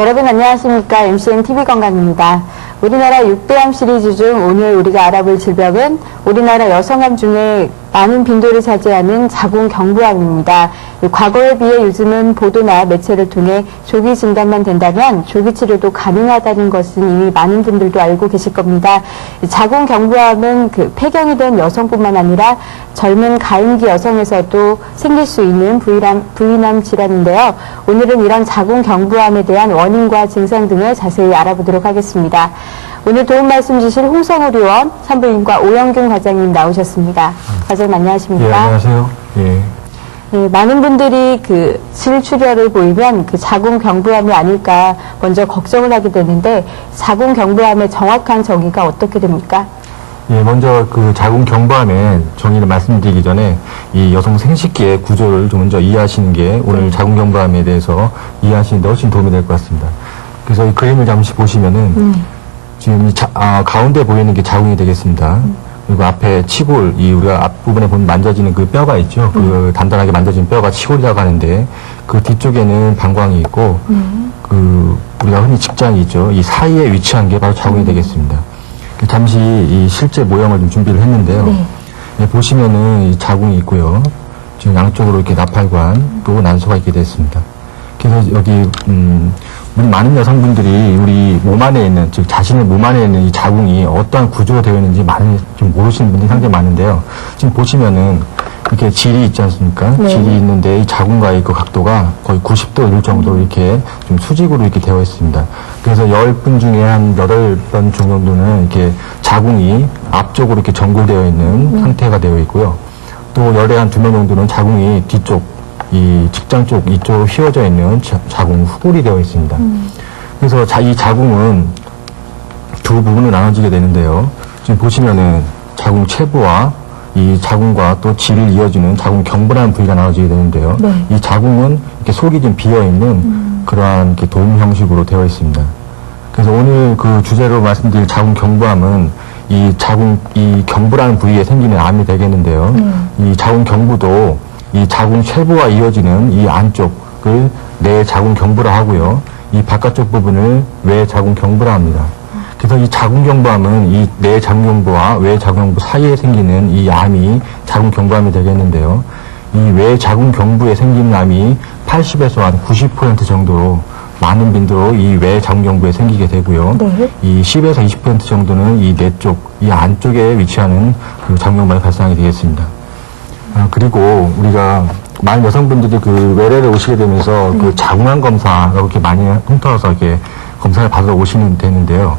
여러분 안녕하십니까? MCN TV건강입니다. 우리나라 6대암 시리즈 중 오늘 우리가 알아볼 질병은 우리나라 여성암 중에 많은 빈도를 차지하는 자궁경부암입니다. 과거에 비해 요즘은 보도나 매체를 통해 조기 진단만 된다면 조기 치료도 가능하다는 것은 이미 많은 분들도 알고 계실 겁니다. 자궁경부암은 폐경이 된 여성뿐만 아니라 젊은 가임기 여성에서도 생길 수 있는 부인암 질환인데요. 오늘은 이런 자궁경부암에 대한 원인과 증상 등을 자세히 알아보도록 하겠습니다. 오늘 도움 말씀 주실 홍성우 의원, 산부인과 오영균 과장님 나오셨습니다. 과장님 안녕하십니까? 예, 안녕하세요. 예. 네, 많은 분들이 질출혈을 보이면 자궁경부암이 아닐까 먼저 걱정을 하게 되는데 자궁경부암의 정확한 정의가 어떻게 됩니까? 예, 먼저 자궁경부암의 정의를 말씀드리기 전에 이 여성 생식기의 구조를 좀 먼저 이해하시는 게 오늘 자궁경부암에 대해서 이해하시는 데 훨씬 도움이 될 것 같습니다. 그래서 이 그림을 잠시 보시면은 지금 가운데 보이는 게 자궁이 되겠습니다. 그리고 앞에 치골, 우리가 앞부분에 보면 만져지는 그 뼈가 있죠. 그 단단하게 만져진 뼈가 치골이라고 하는데 그 뒤쪽에는 방광이 있고 우리가 흔히 직장이 있죠. 이 사이에 위치한 게 바로 자궁이 되겠습니다. 잠시 이 실제 모형을 좀 준비를 했는데요. 네. 예, 보시면은 이 자궁이 있고요. 지금 양쪽으로 이렇게 나팔관 또 난소가 있게 됐습니다. 그래서 여기 우리 많은 여성분들이 우리 몸 안에 있는, 즉 자신의 몸 안에 있는 이 자궁이 어떠한 구조가 되어 있는지 많이 좀 모르시는 분들이 상당히 많은데요. 지금 보시면은 이렇게 질이 있지 않습니까? 네. 질이 있는데 이 자궁과의 그 각도가 거의 90도 정도로 이렇게 좀 수직으로 이렇게 되어 있습니다. 그래서 10분 중에 한 8번 정도는 이렇게 자궁이 앞쪽으로 이렇게 전골되어 있는 상태가 되어 있고요. 또 열에 한 2명 정도는 자궁이 뒤쪽, 이 직장 쪽 이쪽 휘어져 있는 자궁 후골이 되어 있습니다. 그래서 이 자궁은 두 부분으로 나눠지게 되는데요. 지금 보시면은 자궁 체부와 이 자궁과 또 질을 이어주는 자궁 경부라는 부위가 나눠지게 되는데요. 네. 이 자궁은 이렇게 속이 좀 비어 있는 그러한 이렇게 돔 형식으로 되어 있습니다. 그래서 오늘 그 주제로 말씀드릴 자궁 경부암은 이 경부라는 부위에 생기는 암이 되겠는데요. 이 자궁 경부도 이 자궁 체부와 이어지는 이 안쪽을 내 자궁 경부라 하고요. 이 바깥쪽 부분을 외 자궁 경부라 합니다. 그래서 이 자궁 경부암은 이 내 자궁 경부와 외 자궁 경부 사이에 생기는 이 암이 자궁 경부암이 되겠는데요. 이 외 자궁 경부에 생기는 암이 80에서 한 90% 정도로 많은 빈도로 이 외 자궁 경부에 생기게 되고요. 네. 이 10에서 20% 정도는 이 내 쪽, 이 안쪽에 위치하는 그 자궁 경부암이 발생하게 되겠습니다. 그리고 우리가 많은 여성분들이 외래를 오시게 되면서 자궁암 검사라고 이렇게 많이 훑어서 이렇게 검사를 받으러 오시는 되는데요.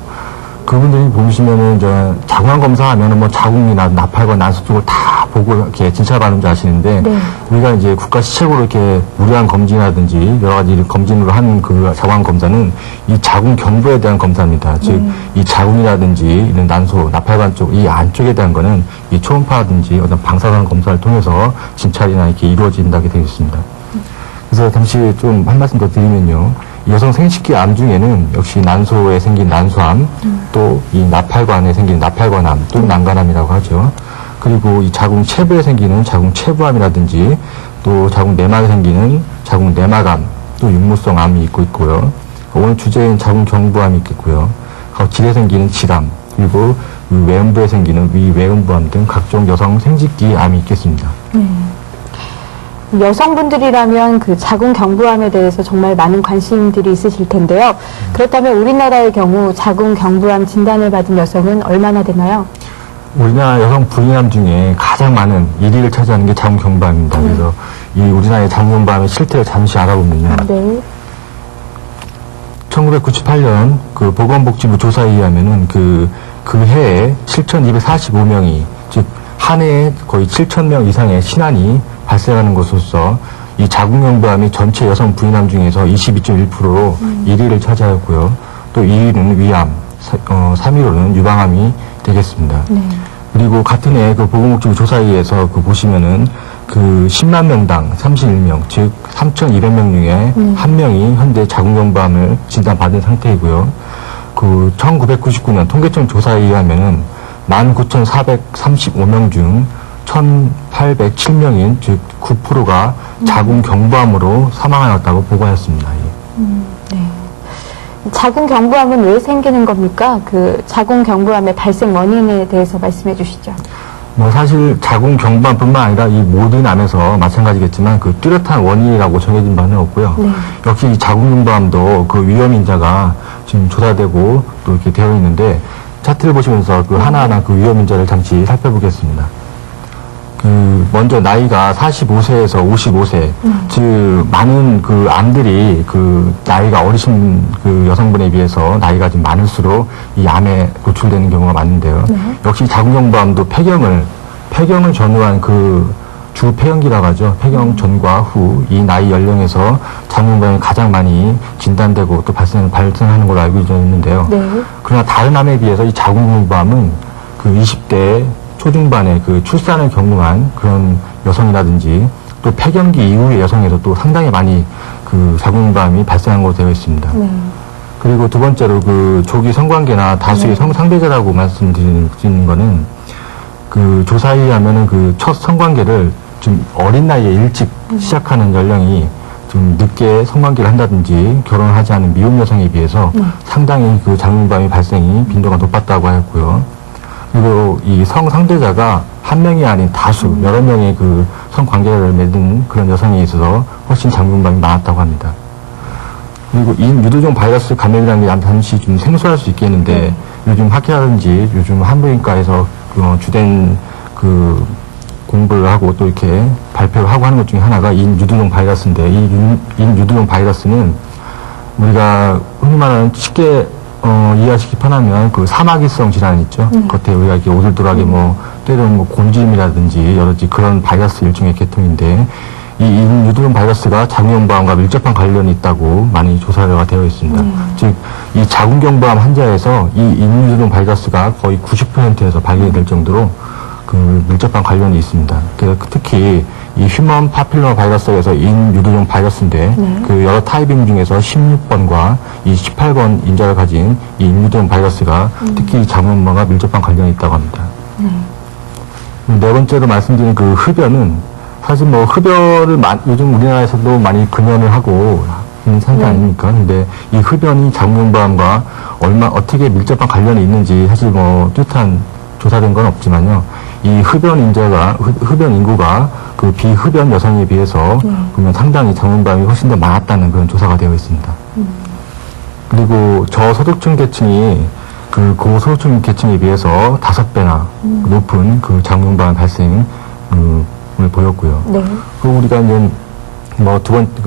그분들이 보시면은 자궁암 검사하면은 뭐 자궁이나 나팔관, 난소 쪽을 다 보고 이렇게 진찰받는 줄 아시는데 우리가 이제 국가 시책으로 이렇게 무료한 검진이라든지 여러 가지 검진으로 하는 그 자궁암 검사는 이 자궁 경부에 대한 검사입니다. 즉 이 자궁이라든지 이런 난소, 나팔관 쪽 이 안쪽에 대한 거는 이 초음파라든지 어떤 방사선 검사를 통해서 진찰이나 이렇게 이루어진다게 되어 있습니다. 그래서 잠시 좀 한 말씀 더 드리면요. 여성 생식기 암 중에는 역시 난소에 생긴 난소암, 또 이 나팔관에 생긴 나팔관암, 또 난간암이라고 하죠. 그리고 이 자궁 체부에 생기는 자궁 체부암이라든지 또 자궁 내막에 생기는 자궁 내막암, 또 육모성 암이 있고요. 오늘 주제인 자궁 경부암이 있겠고요. 질에 생기는 질암, 그리고 외음부에 생기는 위외음부암 등 각종 여성 생殖기 암이 있겠습니다. 여성분들이라면 자궁경부암에 대해서 정말 많은 관심들이 있으실 텐데요. 그렇다면 우리나라의 경우 자궁경부암 진단을 받은 여성은 얼마나 되나요? 우리나라 여성 부인암 중에 가장 많은 1위를 차지하는 게 자궁경부암입니다. 그래서 이 우리나라의 자궁경부암의 실태를 잠시 알아보면요. 네. 1998년 그 보건복지부 조사에 의하면은 그 해에 7,245명이, 즉 한 해에 거의 7,000명 이상의 신환이 발생하는 것으로서 이 자궁경부암이 전체 여성 부인암 중에서 22.1%로 1위를 차지하였고요. 또 2위는 위암, 3위로는 유방암이 되겠습니다. 그리고 같은 해 그 보건복지부 조사에 의해서 보시면은 10만 명당 31명, 즉 3,200명 중에 1명이 현재 자궁경부암을 진단받은 상태이고요. 1999년 통계청 조사에 의하면은 19,435명 중 1,807명인 즉 9%가 자궁경부암으로 사망하였다고 보고하였습니다. 네. 자궁경부암은 왜 생기는 겁니까? 그 자궁경부암의 발생 원인에 대해서 말씀해 주시죠. 뭐 사실 자궁경부암뿐만 아니라 이 모든 암에서 마찬가지겠지만 그 뚜렷한 원인이라고 정해진 바는 없고요. 네. 역시 이 자궁경부암도 그 위험 인자가 지금 조사되고 또 이렇게 되어 있는데 차트를 보시면서 그 하나하나 그 위험 인자를 잠시 살펴보겠습니다. 그 먼저 나이가 45세에서 55세, 즉 많은 그 암들이 그 나이가 어리신 그 여성분에 비해서 나이가 좀 많을수록 이 암에 노출되는 경우가 많은데요. 역시 자궁경부암도 폐경을 전후한 그 주폐경기라고 하죠. 폐경 전과 후 이 나이 연령에서 자궁경부암이 가장 많이 진단되고 또 발생하는 걸로 알고 있는데요. 네. 그러나 다른 암에 비해서 이 자궁경부암은 그 20대 초중반에 그 출산을 경험한 그런 여성이라든지 또 폐경기 이후의 여성에서 또 상당히 많이 그 자궁경부암이 발생한 것으로 되어 있습니다. 네. 그리고 두 번째로 그 조기 성관계나 다수의 성상대자라고 말씀드리는 거는 그 조사에 의하면은 그 첫 성관계를 좀 어린 나이에 일찍 시작하는 연령이 좀 늦게 성관계를 한다든지 결혼을 하지 않은 미혼 여성에 비해서 상당히 그 자궁경부암의 발생이 빈도가 높았다고 하였고요. 그리고 이 성상대자가 한 명이 아닌 다수, 여러 명의 그 성관계를 맺은 그런 여성에 있어서 훨씬 자궁경부암이 많았다고 합니다. 그리고 이 유두종 바이러스 감염이라는 게 잠시 좀 생소할 수 있겠는데 요즘 학회라든지 요즘 한부인과에서 주된 그 공부를 하고 또 이렇게 발표를 하고 하는 것 중에 하나가 인유두종 바이러스인데 이 인유두종 바이러스는 우리가 흔히 말하는 쉽게 이해하시기 편하면 그 사마귀성 질환 있죠. 겉에 우리가 이렇게 오돌돌하게 뭐 때로는 뭐 곤짐이라든지 여러 가지 그런 바이러스 일종의 계통인데 이 인유두종 바이러스가 자궁경부암과 밀접한 관련이 있다고 많이 조사가 되어 있습니다. 즉 이 자궁경부암 환자에서 이 인유두종 바이러스가 거의 90%에서 발견될 정도로 그 밀접한 관련이 있습니다. 그래서 특히 이 휴먼 파필로마 바이러스에서 인유두종 바이러스인데 그 여러 타입인 중에서 16번과 이 18번 인자를 가진 이 인유두종 바이러스가 특히 자궁경부암과 밀접한 관련이 있다고 합니다. 네 번째로 말씀드린 그 흡연은 사실 뭐 흡연을 요즘 우리나라에서도 많이 금연을 하고 있는 상태 아닙니까? 근데 이 흡연이 자궁경부암과 어떻게 밀접한 관련이 있는지 사실 뭐 뚜렷한 조사된 건 없지만요. 이 흡연 인구가 그 비흡연 여성에 비해서 보면 상당히 자궁경부암이 훨씬 더 많았다는 그런 조사가 되어 있습니다. 그리고 저소득층 계층이 그 고소득층 계층에 비해서 5배나 높은 그 자궁경부암 발생을 보였고요. 네. 그리고 우리가 이제 뭐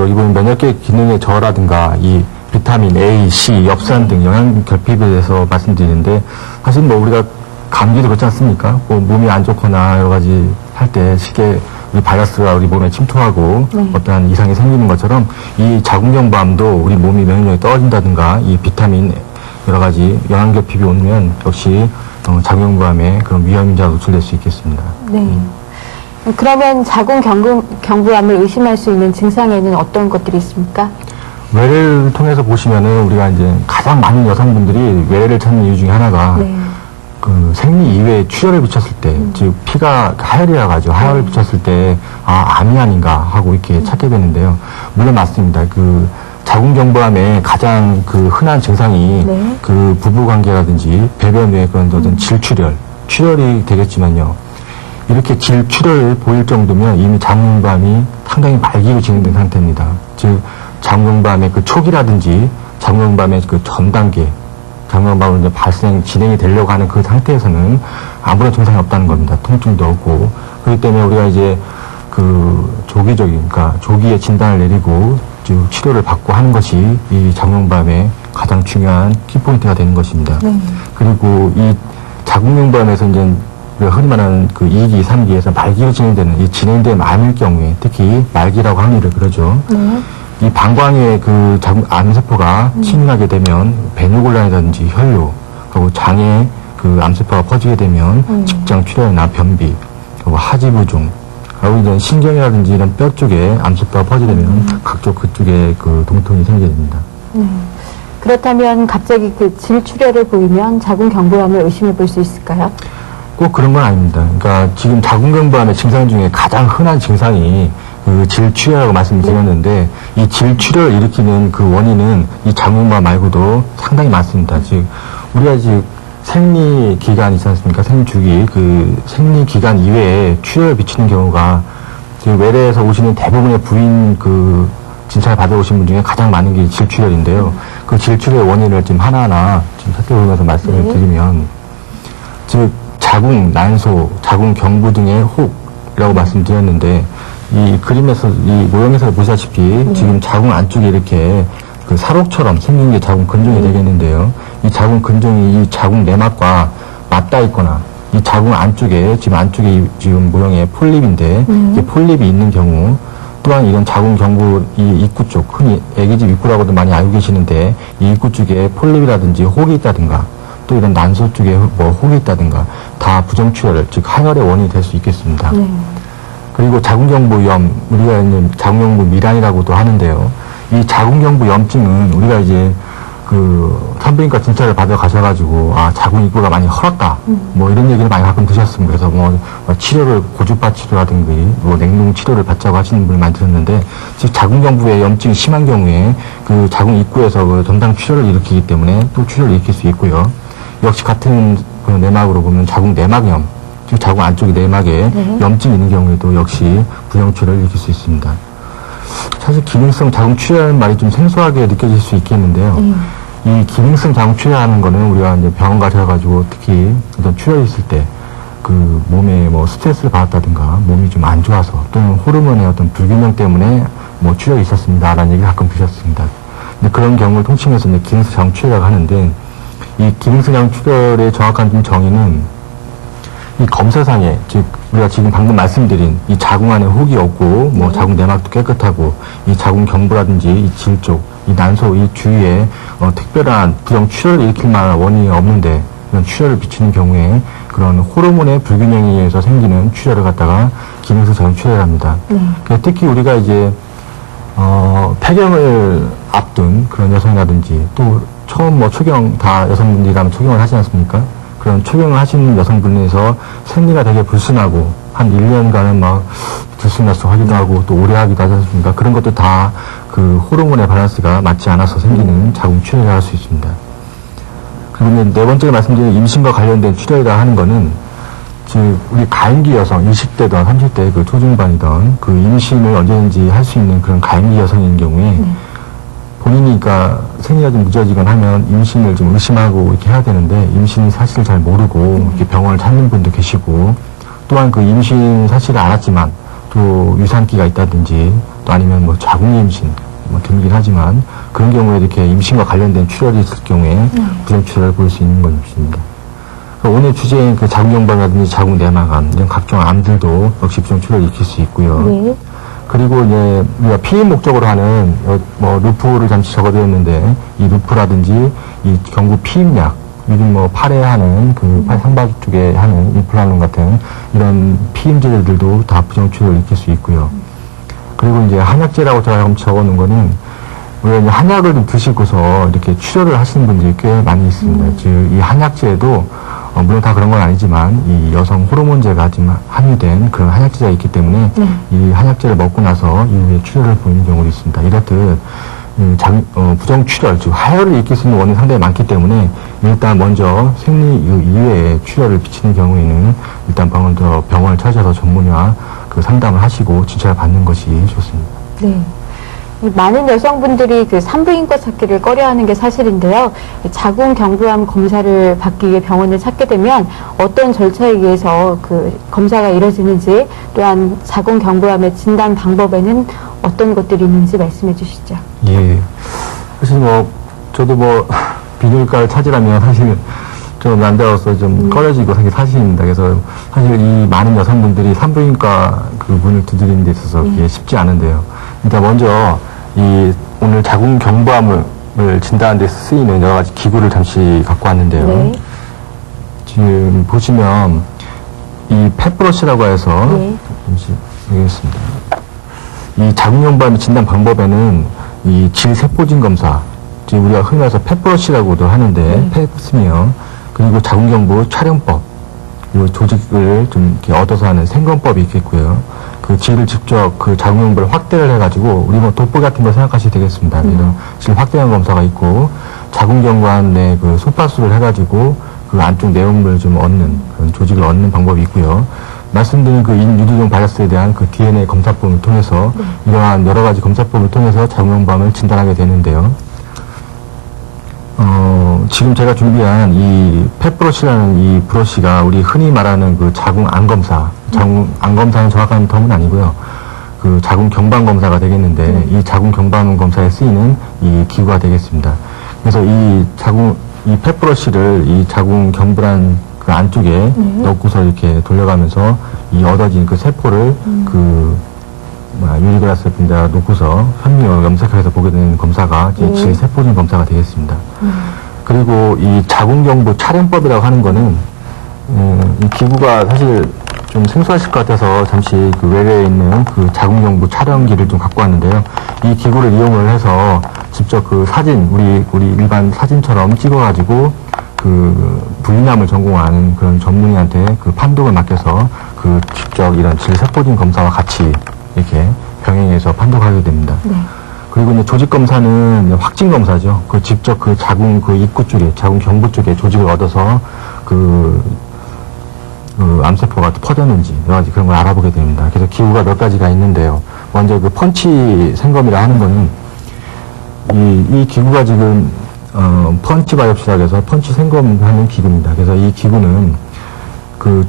이번 면역계 기능의 저하라든가 이 비타민 A, C, 엽산 등 영양 결핍에 대해서 말씀드리는데 사실 뭐 우리가 감기도 그렇지 않습니까? 뭐 몸이 안 좋거나 여러 가지 할 때 쉽게 우리 바이러스가 우리 몸에 침투하고 어떠한 이상이 생기는 것처럼 이 자궁경부암도 우리 몸이 면역력이 떨어진다든가 이 비타민 여러 가지 영양 결핍이 오면 역시 자궁경부암에 그런 위험인자가 노출될 수 있겠습니다. 네. 그러면 자궁경부암을 의심할 수 있는 증상에는 어떤 것들이 있습니까? 외래를 통해서 보시면은 우리가 이제 가장 많은 여성분들이 외래를 찾는 이유 중에 하나가 그 생리 이외에 출혈을 비쳤을 때, 즉 피가 하혈이라고 하죠. 하혈을 비쳤을 때 암이 아닌가 하고 이렇게 찾게 되는데요. 물론 맞습니다. 그 자궁경부암의 가장 그 흔한 증상이 그 부부관계라든지 배변 외에 그런 어떤 출혈이 되겠지만요. 이렇게 질출혈을 보일 정도면 이미 자궁경부암이 상당히 말기로 진행된 상태입니다. 즉 자궁경부암의 그 초기라든지 자궁경부암의 그 전 단계, 자궁경부암으로 이제 진행이 되려고 하는 그 상태에서는 아무런 증상이 없다는 겁니다. 통증도 없고. 그렇기 때문에 우리가 이제 그 그러니까 조기에 진단을 내리고 즉 치료를 받고 하는 것이 이 자궁경부암의 가장 중요한 키포인트가 되는 것입니다. 그리고 이 자궁경부암에서 이제 우리가 흔히 말하는 그 2기, 3기에서 말기로 진행되는 이 진행된 암일 경우에 특히 말기라고 합니다. 그러죠. 이 방광에 그 암세포가 침입하게 되면 배뇨곤란이라든지 혈뇨, 그리고 장에 그 암세포가 퍼지게 되면 직장 출혈이나 변비, 그리고 하지부종, 그리고 이런 신경이라든지 이런 뼈 쪽에 암세포가 퍼지게 되면 각쪽 그쪽에 그 동통이 생기게 됩니다. 그렇다면 갑자기 그 질출혈을 보이면 자궁경부암을 의심해 볼 수 있을까요? 꼭 그런 건 아닙니다. 그러니까 지금 자궁경부암의 증상 중에 가장 흔한 증상이 그 질출혈이라고 말씀드렸는데 이 질출혈을 일으키는 그 원인은 이 자궁경부암 말고도 상당히 많습니다. 즉 우리가 즉 생리 기간 있지 않습니까? 생리 주기 그 생리 기간 이외에 출혈을 비치는 경우가 지금 외래에서 오시는 대부분의 부인 그 진찰 받아오신 분 중에 가장 많은 게 질출혈인데요. 그 질출혈의 원인을 지금 하나하나 지금 살펴보면서 말씀을 드리면 즉 자궁 난소, 자궁 경부 등의 혹이라고 말씀드렸는데 이 그림에서 이 모형에서 보시다시피 지금 자궁 안쪽에 이렇게 그 사록처럼 생긴 게 자궁 근종이 되겠는데요. 이 자궁 근종이 이 자궁 내막과 맞닿아 있거나 이 자궁 안쪽에 지금 안쪽에 지금 모형의 폴립인데 이 폴립이 있는 경우 또한 이런 자궁 경부 이 입구 쪽 흔히 애기집 입구라고도 많이 알고 계시는데 이 입구 쪽에 폴립이라든지 혹이 있다든가 또 이런 난소 쪽에 뭐 혹이 있다든가 다 부정출혈 즉 하혈의 원인이 될 수 있겠습니다. 그리고 자궁경부염, 우리가 이제 자궁경부 미란이라고도 하는데요. 이 자궁경부염증은 우리가 이제 그 산부인과 진찰을 받아 가셔가지고 아 자궁 입구가 많이 헐었다, 뭐 이런 얘기를 많이 가끔 드셨습니다. 그래서 뭐 치료를 고주파 치료라든지 뭐 냉동 치료를 받자고 하시는 분을 많이 들었는데, 즉 자궁경부에 염증이 심한 경우에 그 자궁 입구에서 그 전당 출혈을 일으키기 때문에 또 출혈을 일으킬 수 있고요. 역시 같은 그 내막으로 보면 자궁 내막염. 즉 자궁 안쪽에 내막에 염증이 있는 경우에도 역시 부정출혈을 일으킬 수 있습니다. 사실 기능성 자궁출혈이라는 말이 좀 생소하게 느껴질 수 있겠는데요. 이 기능성 자궁출혈하는 거는 우리가 이제 병원 가셔가지고 특히 어떤 출혈이 있을 때 그 몸에 뭐 스트레스를 받았다든가 몸이 좀 안 좋아서 또는 호르몬의 어떤 불균형 때문에 뭐 출혈이 있었습니다라는 얘기를 가끔 드셨습니다. 근데 그런 경우를 통칭해서 이제 기능성 자궁출혈이라고 하는데, 이 기능성 자궁출혈의 정확한 좀 정의는 이 검사상에, 즉 우리가 지금 방금 말씀드린 이 자궁 안에 혹이 없고 뭐 자궁 내막도 깨끗하고 이 자궁 경부라든지 이 질 쪽, 이 난소 이 주위에 특별한 부정 출혈을 일으킬 만한 원인이 없는데 이런 출혈을 비치는 경우에 그런 호르몬의 불균형에 의해서 생기는 출혈을 갖다가 기능성 자궁출혈이랍니다. 특히 우리가 이제 폐경을 앞둔 그런 여성이라든지 또 처음 뭐 초경 다 여성분들이라면 초경을 하지 않습니까? 그런 초경을 하시는 여성분에서 생리가 되게 불순하고 한 1년간은 막 들쑥날쑥 하기도 하고 또 오래 하기도 하지 않습니까? 그런 것도 다 그 호르몬의 밸런스가 맞지 않아서 생기는 자궁출혈을 할 수 있습니다. 그리고 이제 네 번째로 말씀드린 임신과 관련된 출혈이라 하는 거는 즉 우리 가임기 여성 20대든 30대 그 초중반이던 그 임신을 언제든지 할 수 있는 그런 가임기 여성인 경우에 본인이 그러니까 생리가 좀 늦어지거나 하면 임신을 좀 의심하고 이렇게 해야 되는데 임신 사실을 잘 모르고 이렇게 병원을 찾는 분도 계시고, 또한 그 임신 사실을 알았지만 또 유산기가 있다든지 또 아니면 뭐 자궁 임신 뭐 드물긴 하지만 그런 경우에 이렇게 임신과 관련된 출혈이 있을 경우에 부정출혈을 볼 수 있는 것입니다. 오늘 주제인 그 자궁경부암이라든지 자궁 내막암 이런 각종 암들도 역시 부정출혈을 일으킬 수 있고요. 그리고 이제 우리가 피임 목적으로 하는 뭐 루프를 잠시 적어드렸는데 이 루프라든지 이 경부 피임약, 요즘 뭐 팔에 하는 그 팔 상바퀴 쪽에 하는 임플란론 같은 이런 피임제들도 다 부정출혈을 일으킬 수 있고요. 그리고 이제 한약제라고 제가 적어놓은 거는 우리가 이제 한약을 좀 드시고서 이렇게 출혈을 하시는 분들이 꽤 많이 있습니다. 즉 이 한약제도 물론 다 그런 건 아니지만 이 여성 호르몬제가 지금 함유된 그런 한약제가 있기 때문에 이 한약제를 먹고 나서 이후에 출혈을 보이는 경우도 있습니다. 이렇듯 부정출혈, 즉 하혈을 일으킬 수 있는 원인이 상당히 많기 때문에 일단 먼저 생리 이외에 출혈을 비치는 경우에는 일단 병원을 찾아서 전문의와 그 상담을 하시고 진찰을 받는 것이 좋습니다. 네. 많은 여성분들이 그 산부인과 찾기를 꺼려하는 게 사실인데요. 자궁경부암 검사를 받기 위해 병원을 찾게 되면 어떤 절차에 의해서 그 검사가 이루어지는지, 또한 자궁경부암의 진단 방법에는 어떤 것들이 있는지 말씀해 주시죠. 예. 사실 뭐 저도 뭐 비뇨기과를 찾으려면 사실 좀 남자로서 좀 꺼려지고 사실입니다. 그래서 사실 이 많은 여성분들이 산부인과 그 문을 두드리는 데 있어서 그게 쉽지 않은데요. 일단 먼저 이 오늘 자궁경부암을 진단하는 데 쓰이는 여러 가지 기구를 잠시 갖고 왔는데요. 지금 보시면 이 펫브러시라고 해서 잠시 보겠습니다. 이 자궁경부암 진단 방법에는 이 질세포진 검사, 지금 우리가 흔히 말해서 펫브러시라고도 하는데 펫스미어, 그리고 자궁경부 촬영법, 그리고 조직을 좀 이렇게 얻어서 하는 생검법이 있겠고요. 그 질을 직접 그 자궁 경부를 확대를 해가지고 우리 뭐 돋보기 같은 걸 생각하시면 되겠습니다. 그래서 질 확대형 검사가 있고 자궁 경관 내 그 소파수를 해가지고 그 안쪽 내용물을 좀 얻는 그런 조직을 얻는 방법이 있고요. 말씀드린 그 인유두종 바이러스에 대한 그 DNA 검사법을 통해서 이러한 여러 가지 검사법을 통해서 자궁 경부암을 진단하게 되는데요. 지금 제가 준비한 이 펫브러쉬라는 이 브러쉬가 우리 흔히 말하는 그 자궁 암 검사, 자궁 암 검사는 정확한 텀은 아니고요. 그 자궁 경부암 검사가 되겠는데 이 자궁 경부암 검사에 쓰이는 이 기구가 되겠습니다. 그래서 이 펫브러쉬를 이 자궁 경부란 그 안쪽에 넣고서 이렇게 돌려가면서 이 얻어진 그 세포를 유리그라스 분자 놓고서 현미로 염색해서 보게 되는 검사가 이제 질세포진 검사가 되겠습니다. 그리고 이 자궁경부 촬영법이라고 하는 거는 이 기구가 사실 좀 생소하실 것 같아서 잠시 그 외래에 있는 그 자궁경부 촬영기를 좀 갖고 왔는데요. 이 기구를 이용을 해서 직접 그 사진, 우리 일반 사진처럼 찍어가지고 그 부인암을 전공하는 그런 전문의한테 그 판독을 맡겨서 그 직접 이런 질세포진 검사와 같이 이렇게 병행해서 판독하게 됩니다. 네. 그리고 이제 조직 검사는 확진 검사죠. 그 직접 그 자궁 그 입구 쪽에, 자궁 경부 쪽에 조직을 얻어서 그 암세포가 퍼졌는지 여러 가지 그런 걸 알아보게 됩니다. 그래서 기구가 몇 가지가 있는데요. 먼저 그 펀치 생검이라 하는 거는 이 기구가 지금 펀치 바이옵시라고 해서 펀치 생검하는 기구입니다. 그래서 이 기구는 그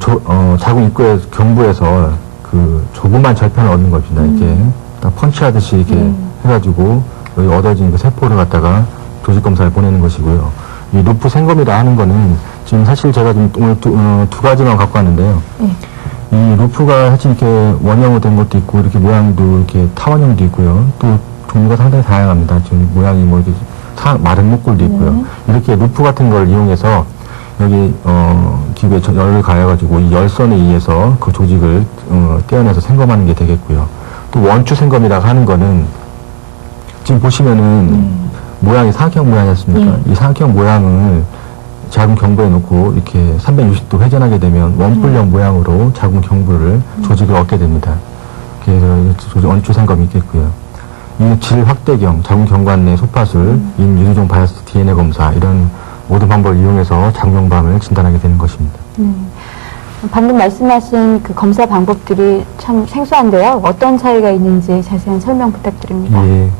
자궁 입구의 경부에서 그 조그만 절편을 얻는 겁니다. 이렇게 딱 펀치하듯이 이렇게 해가지고 여기 얻어진 그 세포를 갖다가 조직 검사를 보내는 것이고요. 이 루프 생검이라 하는 거는 지금 사실 제가 지금 오늘 두 가지만 갖고 왔는데요. 이 루프가 사실 이렇게 원형으로 된 것도 있고 이렇게 모양도 이렇게 타원형도 있고요. 또 종류가 상당히 다양합니다. 지금 모양이 뭐 이렇게 마른 목골도 있고요. 이렇게 루프 같은 걸 이용해서 여기 기구에 열을 가해가지고 이 열선에 의해서 그 조직을 떼어내서 생검하는 게 되겠고요. 또 원추 생검이라고 하는 거는 지금 보시면은 모양이 사각형 모양이었습니까? 이 사각형 모양을 자궁 경부에 놓고 이렇게 360도 회전하게 되면 원뿔형 모양으로 자궁 경부를 조직을 얻게 됩니다. 그래서 원추 생검이 있겠고요. 이 질 확대경, 자궁 경관 내 소파술, 인유두종 바이러스 DNA 검사 이런 모든 방법을 이용해서 자궁 경부암을 진단하게 되는 것입니다. 방금 말씀하신 그 검사 방법들이 참 생소한데요. 어떤 차이가 있는지 자세한 설명 부탁드립니다. 예.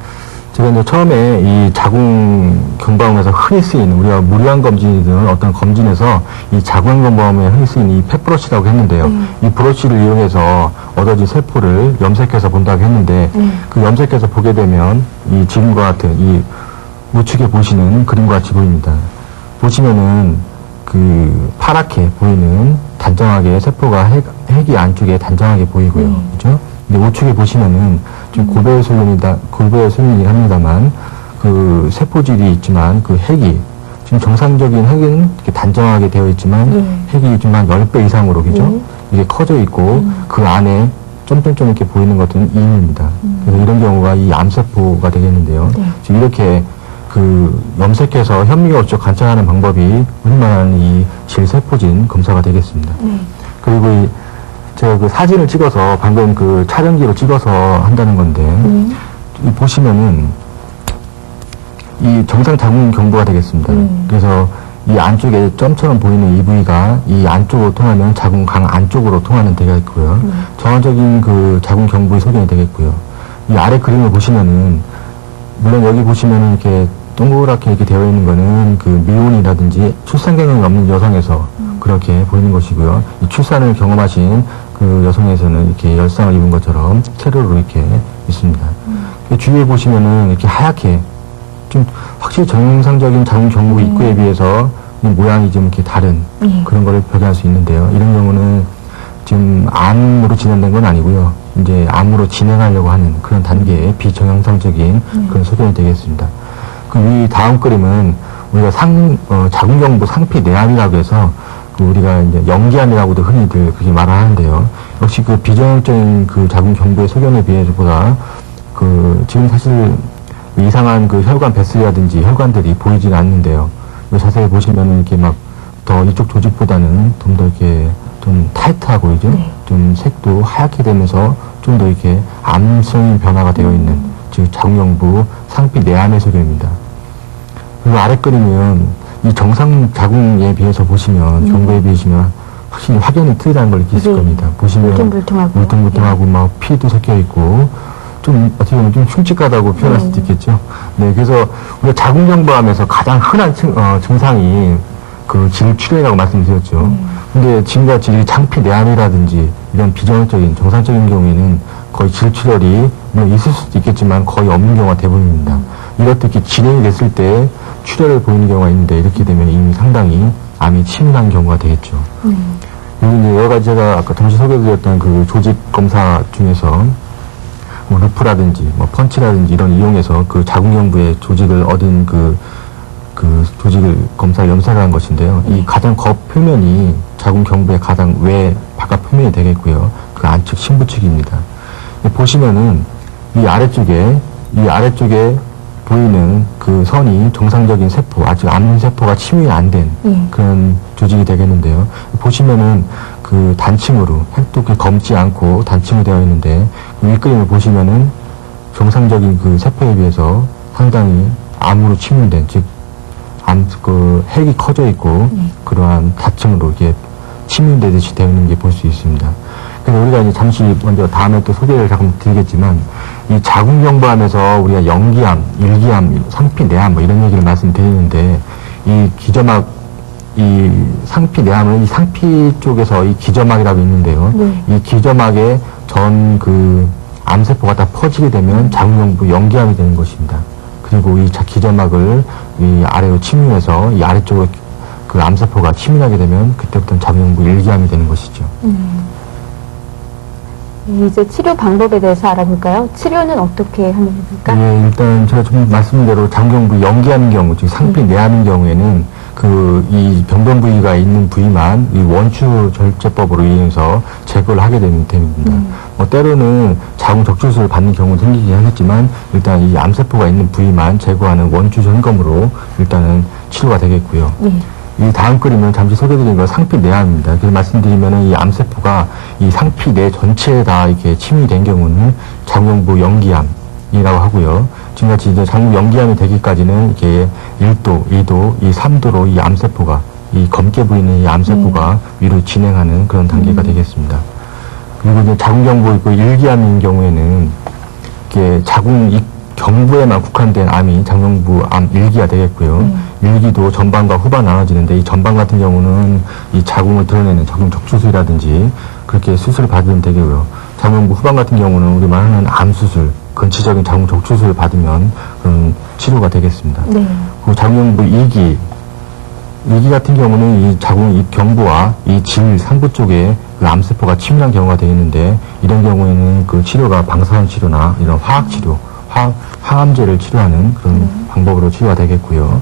제가 이제 처음에 이 자궁 경부암에서 흔히 쓰이는 우리가 무료한 검진이든 어떤 검진에서 이 자궁 경부암에 흔히 쓰이는 이 펫브러쉬라고 했는데요. 이 브러쉬를 이용해서 얻어진 세포를 염색해서 본다고 했는데 그 염색해서 보게 되면 이 지금과 같은 이 우측에 보시는 그림과 같이 보입니다. 보시면은 그 파랗게 보이는 단정하게 세포가 핵이 안쪽에 단정하게 보이고요. 그죠? 근데 우측에 보시면은 좀 고배의 수준이긴 합니다만 그 세포질이 있지만 그 핵이 지금 정상적인 핵은 이렇게 단정하게 되어 있지만 핵이 좀 한 10배 이상으로 그죠? 이게 커져 있고 그 안에 점점점 이렇게 보이는 것들은 이입니다. 그래서 이런 경우가 이 암세포가 되겠는데요. 지금 이렇게 그 염색해서 현미경으로 관찰하는 방법이 흔히 말하는 이 질세포진 검사가 되겠습니다. 그리고 제가 그 사진을 찍어서 방금 그 촬영기로 찍어서 한다는 건데 이 보시면은 이 정상 자궁 경부가 되겠습니다. 그래서 이 안쪽에 점처럼 보이는 이 부위가 이 안쪽으로 통하면 자궁 강 안쪽으로 통하는 데가 있고요. 정상적인 그 자궁 경부의 소견이 되겠고요. 이 아래 그림을 보시면은 물론 여기 보시면은 이렇게 동그랗게 이렇게 되어 있는 거는 그 미혼이라든지 출산 경험이 없는 여성에서 그렇게 보이는 것이고요. 이 출산을 경험하신 그 여성에서는 이렇게 열상을 입은 것처럼 세로로 이렇게 있습니다. 주위에 보시면은 이렇게 하얗게 좀 확실히 정상적인 자궁 경부 입구에 비해서 이 모양이 좀 이렇게 다른 그런 거를 표현할 수 있는데요. 이런 경우는 지금 암으로 진행된 건 아니고요. 이제 암으로 진행하려고 하는 그런 단계의 비정상적인 그런 소견이 되겠습니다. 그 위 다음 그림은 우리가 자궁 경부 상피 내암이라고 해서 그 우리가 이제 연기암이라고도 흔히들 그렇게 말하는데요. 역시 그 비정형적인 그 자궁 경부의 소견에 비해서보다 그 지금 사실 이상한 그 혈관 배슬이라든지 혈관들이 보이지는 않는데요. 자세히 보시면은 이렇게 막 더 이쪽 조직보다는 좀 더 이렇게 좀 타이트하고 이제 네. 좀 색도 하얗게 되면서 좀 더 이렇게 암성인 변화가 되어 있는 즉 자궁경부 상피 내암의 소견입니다. 그리고 아래 그림은 이 정상 자궁에 비해서 보시면 경부에 비해시면 확실히 확연히 틀리다는 걸 느끼실 네. 겁니다. 보시면 물퉁물퉁하고. 물퉁물퉁하고 막 피도 섞여 있고 좀 어떻게 보면 좀 흉측하다고 표현할 수도 있겠죠. 네, 그래서 우리가 자궁경부암에서 가장 흔한 증상이 그 질출혈이라고 말씀드렸죠. 근데 지금같이 상피 내암이라든지 이런 비정상적인 정상적인 경우에는 거의 질출혈이 물론 있을 수도 있겠지만 거의 없는 경우가 대부분입니다. 이렇게 진행이 됐을 때 출혈을 보이는 경우가 있는데 이렇게 되면 이미 상당히 암이 치밀한 경우가 되겠죠. 그리고 이제 여러 가지 제가 아까 동시 소개드렸던 그 조직 검사 중에서 뭐 루프라든지 뭐 펀치라든지 이런 이용해서 그 자궁경부의 조직을 얻은 그 조직을 염사를 한 것인데요. 이 가장 겉 표면이 자궁경부의 가장 바깥 표면이 되겠고요. 그 안측 심부측입니다. 보시면은 이 아래쪽에 보이는 그 선이 정상적인 세포, 아직 암세포가 침입이 안 된 그런 조직이 되겠는데요. 보시면은 그 단층으로, 핵도 검지 않고 단층으로 되어 있는데, 그 윗그림을 보시면은 정상적인 그 세포에 비해서 상당히 암으로 침입된, 즉, 핵이 커져 있고, 그러한 다층으로 이게 침입되듯이 되어 있는 게 볼 수 있습니다. 그래서 우리가 이제 잠시 먼저 다음에 또 소개를 잠깐 드리겠지만, 이 자궁경부암에서 우리가 영기암, 일기암, 상피 내암 뭐 이런 얘기를 말씀드리는데, 이 상피 내암은 이 상피 쪽에서 이 기저막이라고 있는데요. 이 기저막에 전 그 암세포가 다 퍼지게 되면 자궁경부 영기암이 되는 것입니다. 그리고 이 기저막을 이 아래로 침입해서 이 아래쪽으로 그 암세포가 침입하게 되면 그때부터는 자궁경부 일기암이 되는 것이죠. 이제 치료 방법에 대해서 알아볼까요? 치료는 어떻게 하면 됩니까? 예, 일단 제가 좀 말씀드린 대로 자궁경부 연기하는 경우, 즉 상피 내암인 경우에는 이 병변 부위가 있는 부위만 이 원추 절제법으로 이용해서 제거를 하게 되는 됩니다. 때로는 자궁 적출술을 받는 경우는 생기긴 하겠지만 일단 이 암세포가 있는 부위만 제거하는 원추 점검으로 일단은 치료가 되겠고요. 이 다음 그림은 잠시 소개드린 건 상피 내암입니다. 그래서 말씀드리면은 이 암세포가 이 상피 내 전체에 다 이렇게 침입이 된 경우는 자궁경부 연기암이라고 하고요. 지금같이 이제 자궁 연기암이 되기까지는 이렇게 1도, 2도, 이 3도로 이 암세포가, 이 검게 보이는 이 암세포가 위로 진행하는 그런 단계가 되겠습니다. 그리고 이제 자궁경부 있고 일기암인 경우에는 이게 자궁 이 경부에만 국한된 암이 자궁경부 암 1기가 되겠고요. 1기도 전반과 후반 나눠지는데 이 전반 같은 경우는 이 자궁을 드러내는 자궁 적출술이라든지 그렇게 수술을 받으면 되고요. 자궁경부 후반 같은 경우는 우리 말하는 암 수술, 근치적인 자궁 적출술을 받으면 그런 치료가 되겠습니다. 그리고 자궁경부 2기 같은 경우는 이 자궁 이 경부와 이 질 상부 쪽에 그 암세포가 침입한 경우가 되겠는데 이런 경우에는 그 치료가 방사선 치료나 이런 화학 치료, 항암제를 치료하는 그런 방법으로 치료가 되겠고요.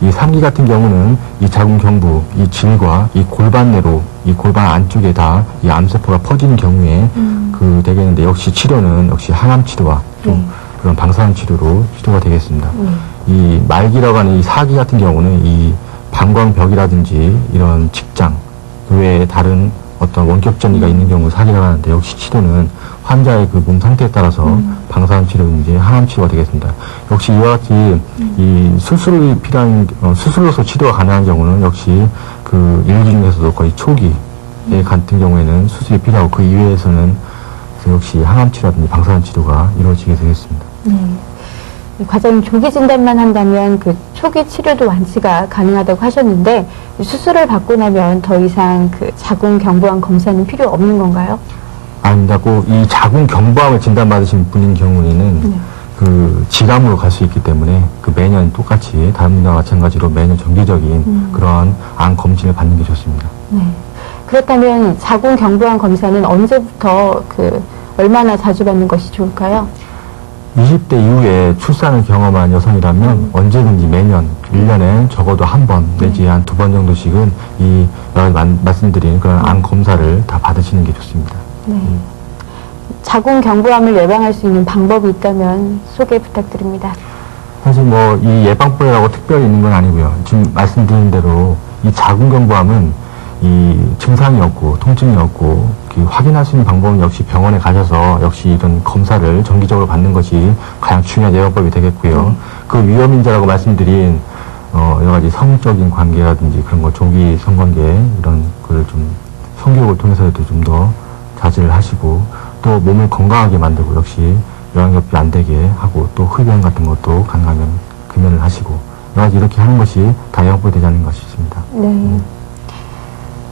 이 3기 같은 경우는 이 자궁 경부, 이 질과 이 골반 내로, 이 골반 안쪽에 다 이 암세포가 퍼지는 경우에 되겠는데 역시 치료는 역시 항암 치료와 또 그런 방사선 치료로 치료가 되겠습니다. 이 말기라고 하는 이 4기 같은 경우는 이 방광벽이라든지 이런 직장, 그 외에 다른 어떤 원격 전이가 있는 경우 4기라고 하는데 역시 치료는 환자의 그 몸 상태에 따라서 방사선 치료인지 항암 치료가 되겠습니다. 역시 이와 같이 이 수술이 필요한 수술로서 치료가 가능한 경우는 역시 그 일기 중에서도 거의 초기에 같은 경우에는 수술이 필요하고 그 이외에서는 역시 항암 치료라든지 방사선 치료가 이루어지게 되겠습니다. 과장님 조기 진단만 한다면 그 초기 치료도 완치가 가능하다고 하셨는데 수술을 받고 나면 더 이상 그 자궁 경부암 검사는 필요 없는 건가요? 아닙니다. 이 자궁 경부암을 진단받으신 분인 경우에는 그 질암으로 갈 수 있기 때문에 그 매년 똑같이 다른 분과 마찬가지로 매년 정기적인 그러한 암 검진을 받는 게 좋습니다. 그렇다면 자궁 경부암 검사는 언제부터 얼마나 자주 받는 것이 좋을까요? 20대 이후에 출산을 경험한 여성이라면 언제든지 매년 1년에 적어도 한 번 내지 한 2번 정도씩은 이 말씀드린 그런 암 검사를 다 받으시는 게 좋습니다. 자궁 경부암을 예방할 수 있는 방법이 있다면 소개 부탁드립니다. 사실 이 예방법이라고 특별히 있는 건 아니고요. 지금 말씀드린 대로 이 자궁 경부암은 이 증상이 없고 통증이 없고 확인할 수 있는 방법은 역시 병원에 가셔서 역시 이런 검사를 정기적으로 받는 것이 가장 중요한 예방법이 되겠고요. 그 위험인자라고 말씀드린 여러 가지 성적인 관계라든지 그런 거 조기 성관계 이런 거를 좀 성교육을 통해서도 좀 더 자제를 하시고 또 몸을 건강하게 만들고 역시 영양ገብ이 안 되게 하고 또 흡연 같은 것도 가능하면 금연을 하시고 여러 가지 이렇게 하는 것이 다 예방법이 되지 않는 것이 있습니다. 네.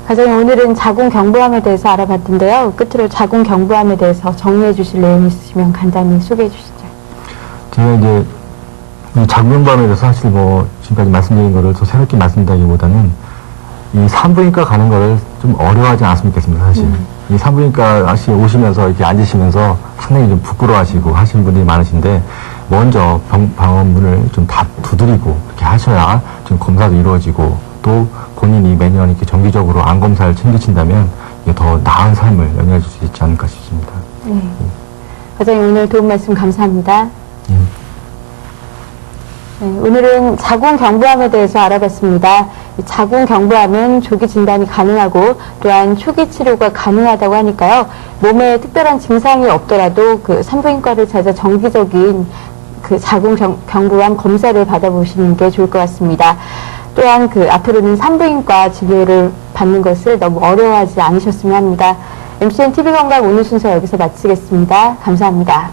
과장님, 오늘은 자궁경부암에 대해서 알아봤는데요. 끝으로 자궁경부암에 대해서 정리해 주실 내용이 있으시면 간단히 소개해 주시죠. 제가 이제 이 자궁경부암에 대해서 사실 뭐 지금까지 말씀드린 거를 더 새롭게 말씀드리기보다는 이 산부인과 가는 거를 좀 어려워하지 않았으면 좋겠습니다, 사실. 이 산부인과 다시 오시면서 이렇게 앉으시면서 상당히 좀 부끄러워하시고 하시는 분들이 많으신데 먼저 병원문을 좀 다 두드리고 이렇게 하셔야 좀 검사도 이루어지고 또 본인이 매년 이렇게 정기적으로 암 검사를 챙기신다면 이게 더 나은 삶을 연애해 줄 수 있지 않을까 싶습니다. 네. 과장님, 오늘 도움 말씀 감사합니다. 네, 오늘은 자궁경부암에 대해서 알아봤습니다. 이 자궁경부암은 조기 진단이 가능하고 또한 초기 치료가 가능하다고 하니까요. 몸에 특별한 증상이 없더라도 그 산부인과를 찾아 정기적인 그 자궁경부암 검사를 받아보시는 게 좋을 것 같습니다. 또한 그 앞으로는 산부인과 진료를 받는 것을 너무 어려워하지 않으셨으면 합니다. MCN TV건강 오늘 순서 여기서 마치겠습니다. 감사합니다.